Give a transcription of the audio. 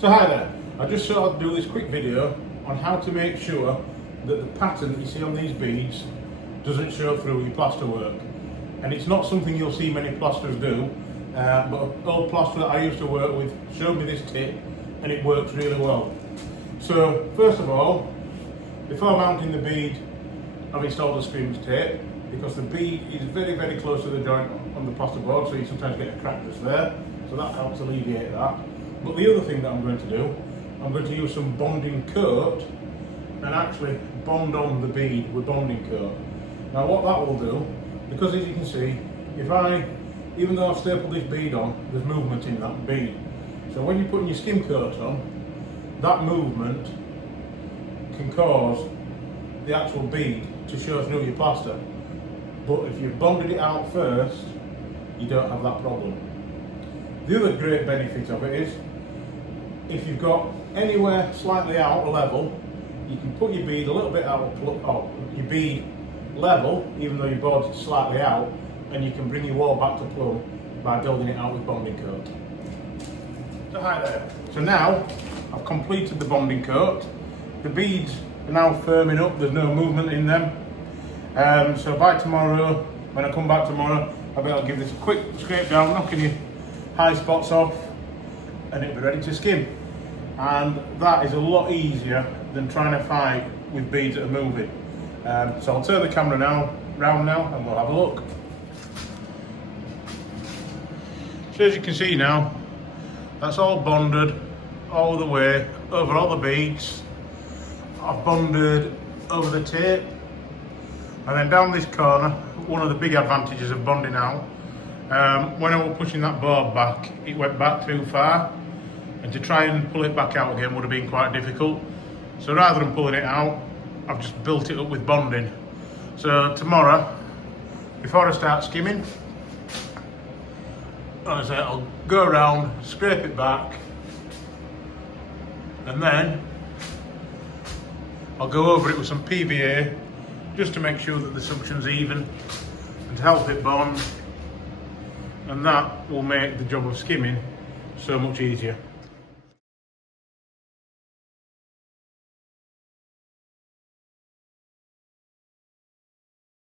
So hi there, I just thought I'd do this quick video on how to make sure that the pattern that you see on these beads doesn't show through your plaster work. And it's not something you'll see many plasterers do, but an old plasterer that I used to work with showed me this tip and it works really well. So first of all, before mounting the bead, I've installed a scrim tape because the bead is very close to the joint on the plaster board, so you sometimes get a crack just there, so that helps alleviate that. But the other thing that I'm going to do, I'm going to use some bonding coat and actually bond on the bead with bonding coat. Now what that will do, because as you can see, even though I've stapled this bead on, there's movement in that bead. So when you're putting your skim coat on, that movement can cause the actual bead to show through your plaster. But if you've bonded it out first, you don't have that problem. The other great benefit of it is, if you've got anywhere slightly out of level, you can put your bead a little bit out of your bead level, even though your board's slightly out, and you can bring your wall back to plumb by building it out with bonding coat. So hi there. So now I've completed the bonding coat. The beads are now firming up, there's no movement in them. So by tomorrow, when I come back tomorrow, I'll be able to give this a quick scrape down, knock any high spots off, and it'll be ready to skim. And that is a lot easier than trying to fight with beads that are moving. So I'll turn the camera round now and we'll have a look. So as you can see now, that's all bonded all the way over all the beads. I've bonded over the tape, and then down this corner, one of the big advantages of bonding out, when I was pushing that board back, it went back too far, and to try and pull it back out again would have been quite difficult. So rather than pulling it out, I've just built it up with bonding. So tomorrow, before I start skimming, like I say, I'll go around, scrape it back, and then I'll go over it with some PVA just to make sure that the suction's even and to help it bond, and that will make the job of skimming so much easier.